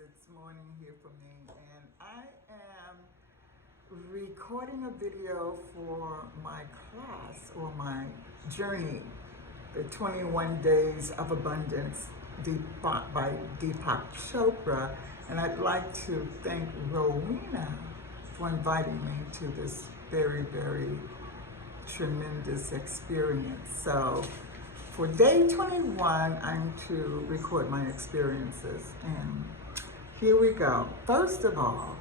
It's morning here for me, and I am recording a video for my class or my journey, the 21 Days of Abundance by Deepak Chopra. And I'd like to thank Rowena for inviting me to this very, very tremendous experience. So for day 21, I'm to record my experiences, and here we go. First of all,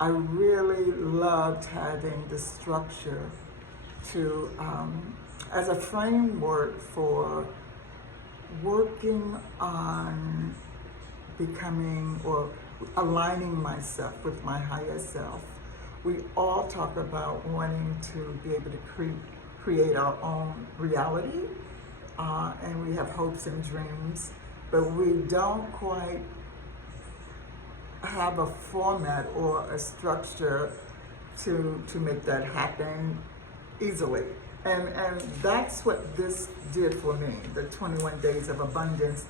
I really loved having the structure to as a framework for working on becoming or aligning myself with my higher self. We all talk about wanting to be able to create our own reality, and we have hopes and dreams, but we don't quite have a format or a structure to make that happen easily. And that's what this did for me. The 21 Days of Abundance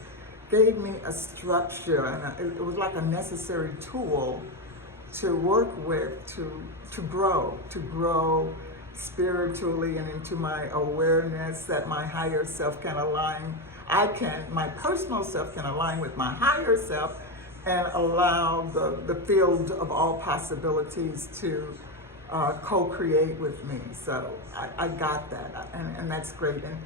gave me a structure, and it was like a necessary tool to work with, to grow spiritually and into my awareness that my higher self can align. My personal self can align with my higher self and allow the field of all possibilities to co-create with me. So I got that, and that's great. And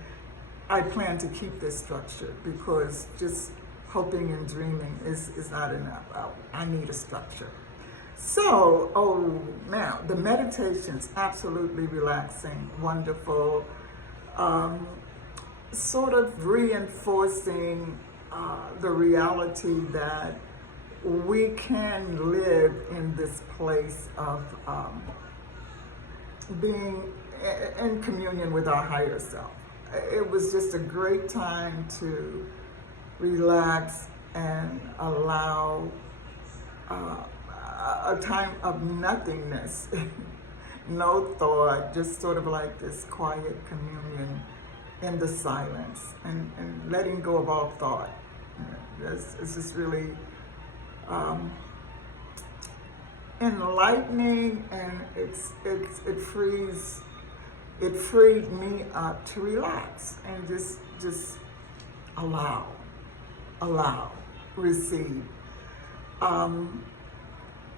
I plan to keep this structure because just hoping and dreaming is not enough. I need a structure. So, now the meditation's absolutely relaxing, wonderful, sort of reinforcing the reality that we can live in this place of being in communion with our higher self. It was just a great time to relax and allow a time of nothingness, no thought, just sort of like this quiet communion in the silence and letting go of all thought. It's just really enlightening, and it freed me up to relax and just allow, receive.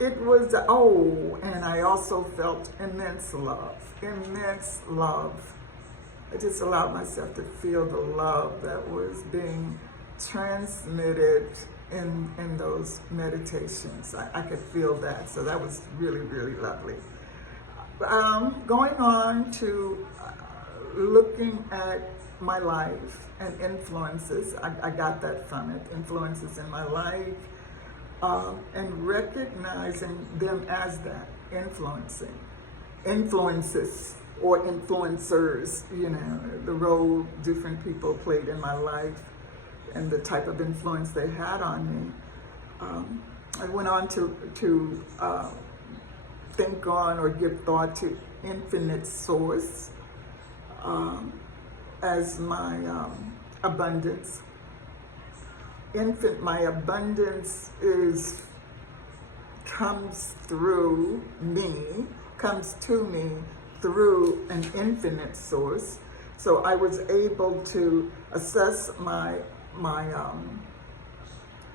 It was, and I also felt immense love. I just allowed myself to feel the love that was being transmitted in those meditations. I could feel that, so that was really, really lovely. Going on to looking at my life and influences, I got that from it, influences in my life, and recognizing them as that, influences or influencers, the role different people played in my life and the type of influence they had on me. I went on to think on or give thought to infinite source as my abundance. My abundance comes to me through an infinite source. So I was able to assess my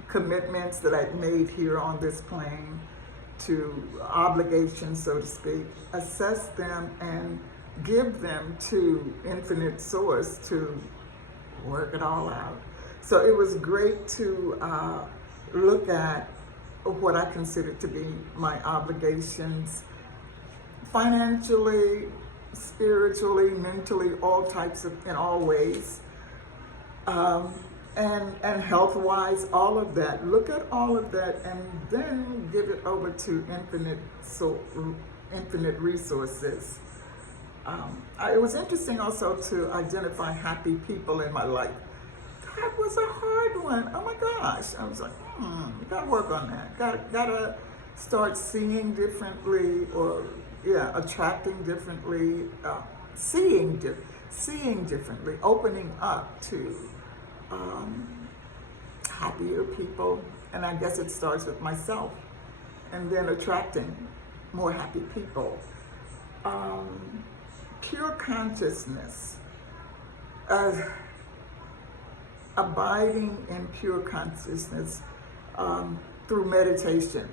commitments that I'd made here on this plane, to obligations, so to speak, assess them and give them to infinite source to work it all out. So it was great to look at what I considered to be my obligations, financially, spiritually, mentally, in all ways, and health-wise, all of that. Look at all of that and then give it over to infinite resources. It was interesting also to identify happy people in my life. That was a hard one. Oh my gosh. I was like, gotta work on that. Gotta start seeing differently, or attracting differently, seeing differently, opening up to happier people, and I guess it starts with myself, and then attracting more happy people. Pure consciousness, abiding in pure consciousness through meditation,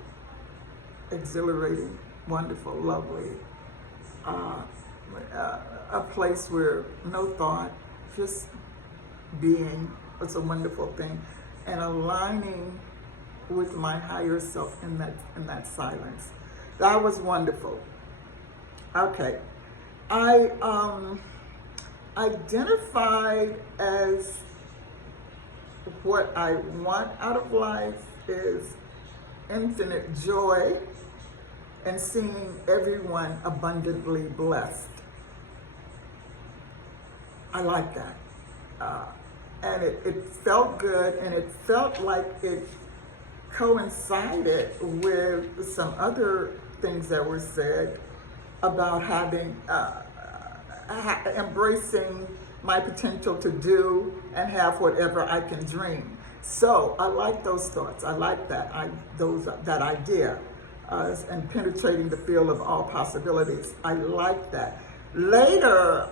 exhilarating, wonderful, lovely, a place where no thought, just being. It's a wonderful thing, and aligning with my higher self in that silence. That was wonderful. Okay, I identified as what I want out of life is infinite joy and seeing everyone abundantly blessed. I like that. And it felt good, and it felt like it coincided with some other things that were said about having, embracing my potential to do and have whatever I can dream. So I like those thoughts. I like that that idea, and penetrating the field of all possibilities. I like that. Later,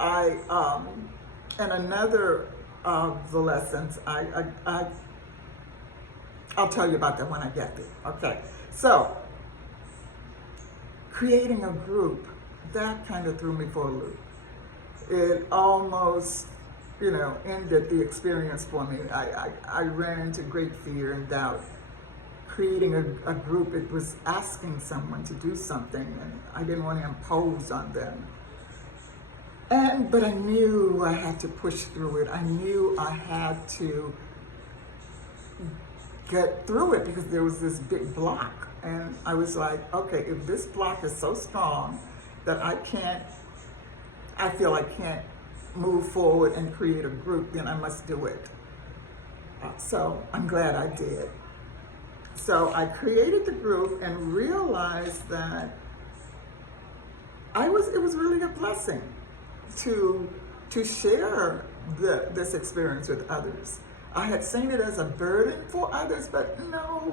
in another of the lessons, I'll tell you about that when I get there. Okay, so creating a group, that kind of threw me for a loop. It almost, ended the experience for me. I ran into great fear and doubt. Creating a group, it was asking someone to do something, and I didn't want to impose on them. But I knew I had to push through it. I knew I had to get through it because there was this big block. And I was like, okay, if this block is so strong that I feel I can't move forward and create a group, then I must do it. So I'm glad I did. So I created the group and realized that it was really a blessing to share this experience with others. I had seen it as a burden for others, but no,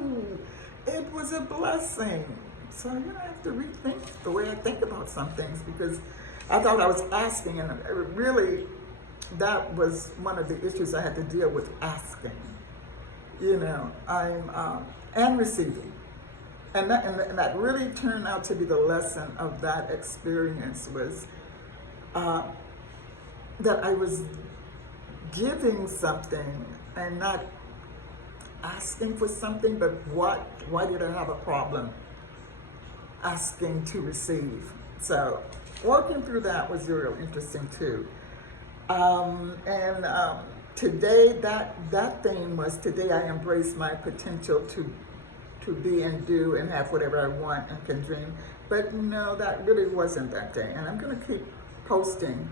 it was a blessing. So I have to rethink the way I think about some things, because I thought I was asking, and really that was one of the issues I had to deal with, asking. And receiving. And that really turned out to be the lesson of that experience, was that I was giving something and not asking for something, but why did I have a problem asking to receive? So working through that was real interesting too. Today, that theme was, today I embrace my potential to be and do and have whatever I want and can dream. But no, that really wasn't that day. And I'm gonna keep posting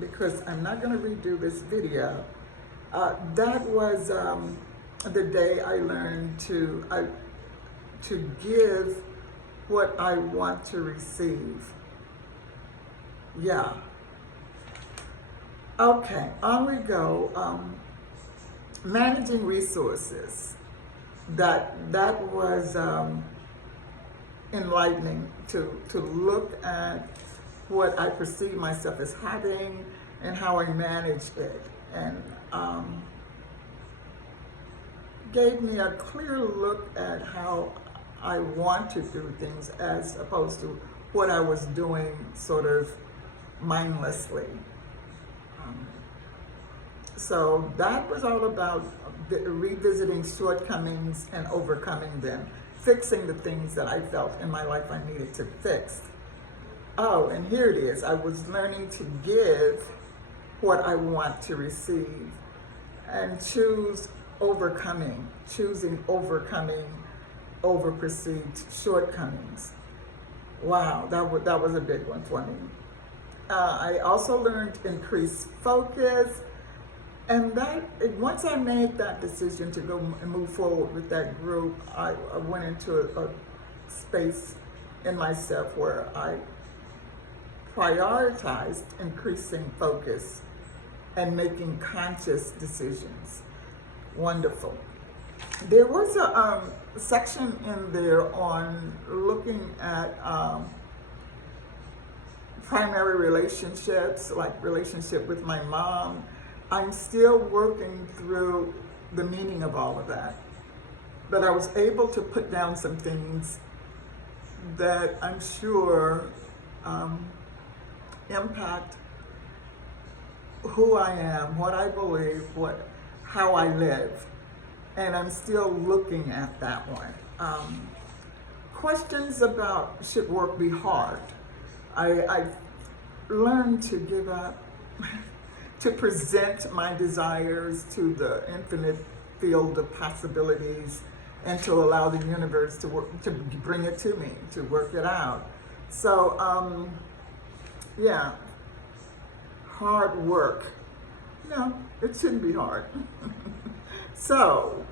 because I'm not gonna redo this video. That was the day I learned to give what I want to receive. Yeah. Okay, on we go. Managing resources. That was enlightening to look at what I perceive myself as having and how I manage it, and gave me a clear look at how I want to do things as opposed to what I was doing sort of mindlessly. So that was all about revisiting shortcomings and overcoming them, fixing the things that I felt in my life I needed to fix. Oh, and here it is. I was learning to give what I want to receive and choosing overcoming over-perceived shortcomings. Wow, that was a big one for me. I also learned increased focus, and once I made that decision to go and move forward with that group, I went into a space in myself where I prioritized increasing focus and making conscious decisions. Wonderful. There was a section in there on looking at primary relationships, like relationship with my mom. I'm still working through the meaning of all of that. But I was able to put down some things that I'm sure impact who I am, what I believe, how I live. And I'm still looking at that one. Questions about should work be hard? I've learned to give up, to present my desires to the infinite field of possibilities, and to allow the universe to work, to bring it to me, to work it out. So, yeah, hard work. No, it shouldn't be hard. So,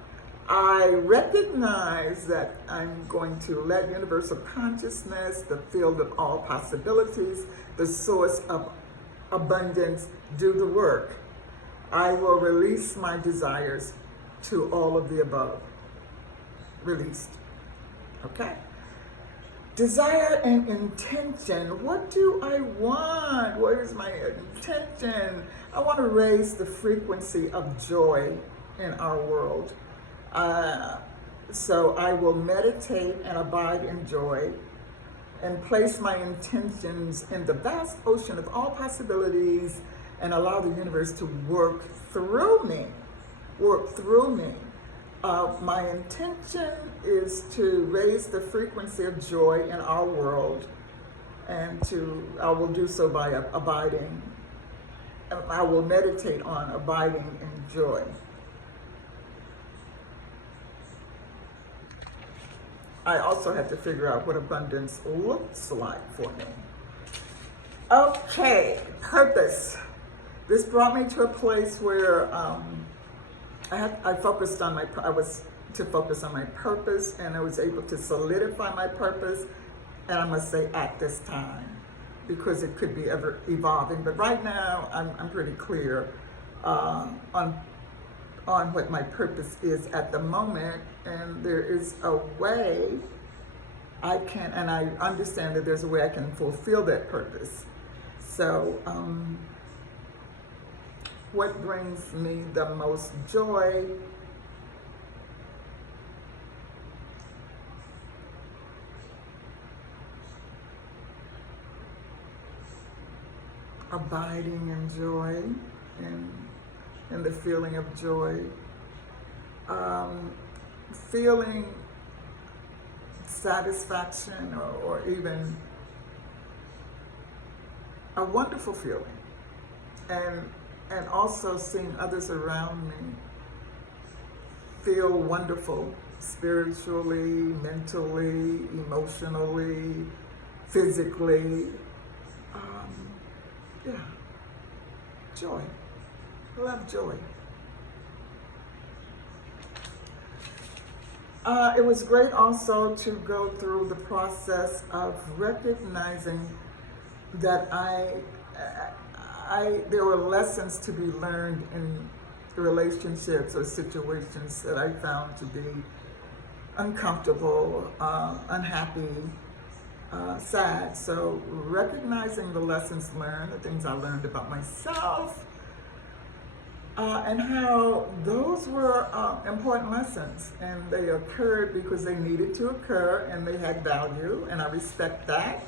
I recognize that I'm going to let universal consciousness, the field of all possibilities, the source of abundance, do the work. I will release my desires to all of the above. Released. Okay? Desire and intention. What do I want? What is my intention? I want to raise the frequency of joy in our world. So I will meditate and abide in joy and place my intentions in the vast ocean of all possibilities and allow the universe to work through me. My intention is to raise the frequency of joy in our world, and I will do so by abiding. I will meditate on abiding in joy. I also have to figure out what abundance looks like for me. Okay, purpose. This brought me to a place where I focused on I was to focus on my purpose, and I was able to solidify my purpose, and I must say at this time, because it could be ever evolving. But right now, I'm pretty clear on what my purpose is at the moment, and there is a way I can, and I understand that there's a way I can fulfill that purpose. So, what brings me the most joy? Abiding in joy, and the feeling of joy. Feeling satisfaction or even a wonderful feeling. And also seeing others around me feel wonderful spiritually, mentally, emotionally, physically. Yeah, joy. Love joy. It was great also to go through the process of recognizing that there were lessons to be learned in relationships or situations that I found to be uncomfortable, unhappy, sad. So recognizing the lessons learned, the things I learned about myself, and how those were important lessons, and they occurred because they needed to occur and they had value, and I respect that.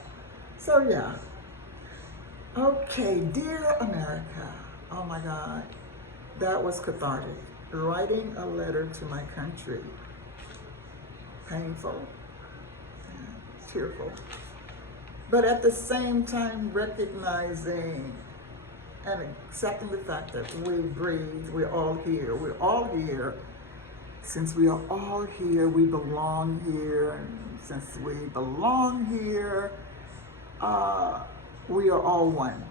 So yeah. Okay, dear America, oh my God, that was cathartic. Writing a letter to my country, painful, tearful, but at the same time recognizing and accepting the fact that we breathe, we're all here. Since we are all here, we belong here, and since we belong here, we are all one.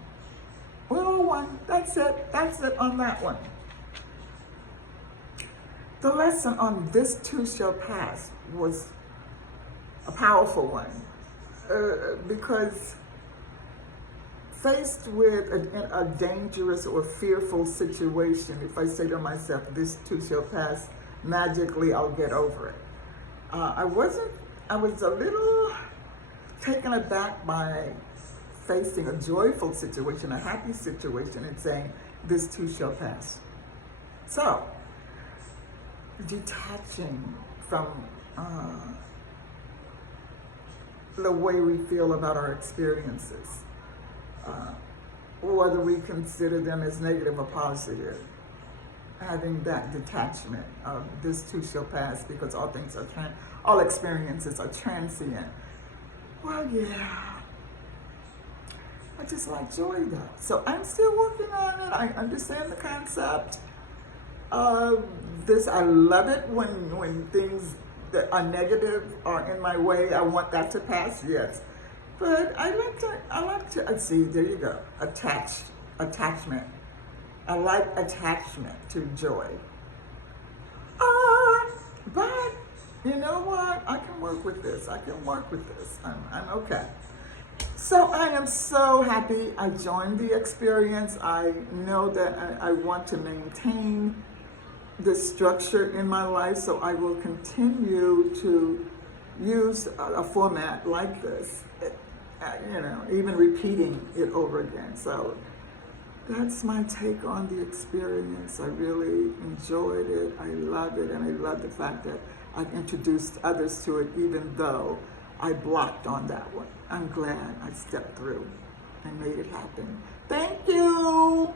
We're all one. That's it on that one. The lesson on this too shall pass was a powerful one, because faced with a dangerous or fearful situation, if I say to myself, this too shall pass, magically I'll get over it. I was a little taken aback by facing a joyful situation, a happy situation, and saying, this too shall pass. So, detaching from the way we feel about our experiences, whether we consider them as negative or positive, having that detachment of this too shall pass, because all experiences are transient. Well, yeah, I just like joy though. So I'm still working on it. I understand the concept of this. I love it when things that are negative are in my way. I want that to pass, yes. But I like to see, there you go, attachment. I like attachment to joy. But you know what? I can work with this. I'm okay. So I am so happy I joined the experience. I know that I want to maintain the structure in my life, so I will continue to use a format like this, even repeating it over again. So that's my take on the experience. I really enjoyed it. I love it, and I love the fact that I've introduced others to it, even though I blocked on that one. I'm glad I stepped through and made it happen. Thank you.